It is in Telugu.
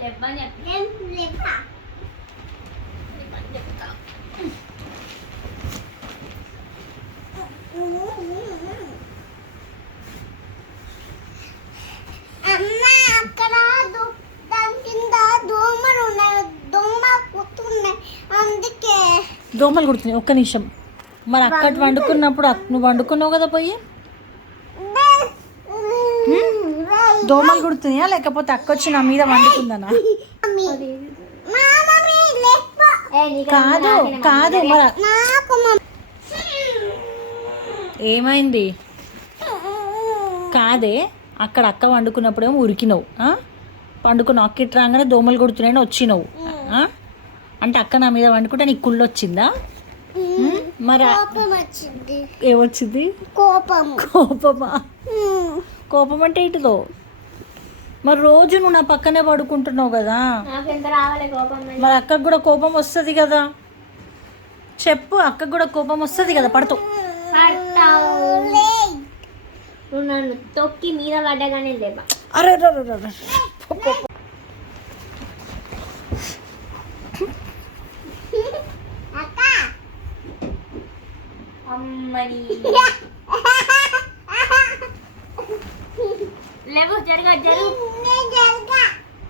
లేవని లేపా చెప్తా. అమ్మ అక్కడ దాని కింద దోమలు ఉన్నాయి, దోమ కుట్టున్నాయి, అందుకే దోమలు కుడుతున్నాయి. ఒక్క నిమిషం. మరి అక్కడ వండుకున్నప్పుడు నువ్వు వండుకున్నావు కదా పోయి, దోమలు కుడుతున్నాయా లేకపోతే అక్క వచ్చి నా మీద వండుకుందనా? కాదు కాదు మరి ఏమైంది? కాదే, అక్కడ అక్క వండుకున్నప్పుడేమో ఉరికినావు, పండుకున్నావు. అక్క ఇటు రాగానే దోమలు కుడుతున్నాయని వచ్చినావు. అంటే అక్క నా మీద వండుకుంటే నీకు కుళ్ళు వచ్చిందా? మరి ఏమొచ్చింది? కోపమా? కోపం అంటే ఇటుదో. మరి రోజు నువ్వు నా పక్కనే పడుకుంటున్నావు కదా, మరి అక్కకు కూడా కోపం వస్తుంది కదా. చెప్పు, అక్కకు కూడా కోపం వస్తుంది కదా. పడతావు. నువ్వు నన్ను తొక్కి మీద పడ్డగానే లేవా. అరే అమ్మని లేవు, జరుగు.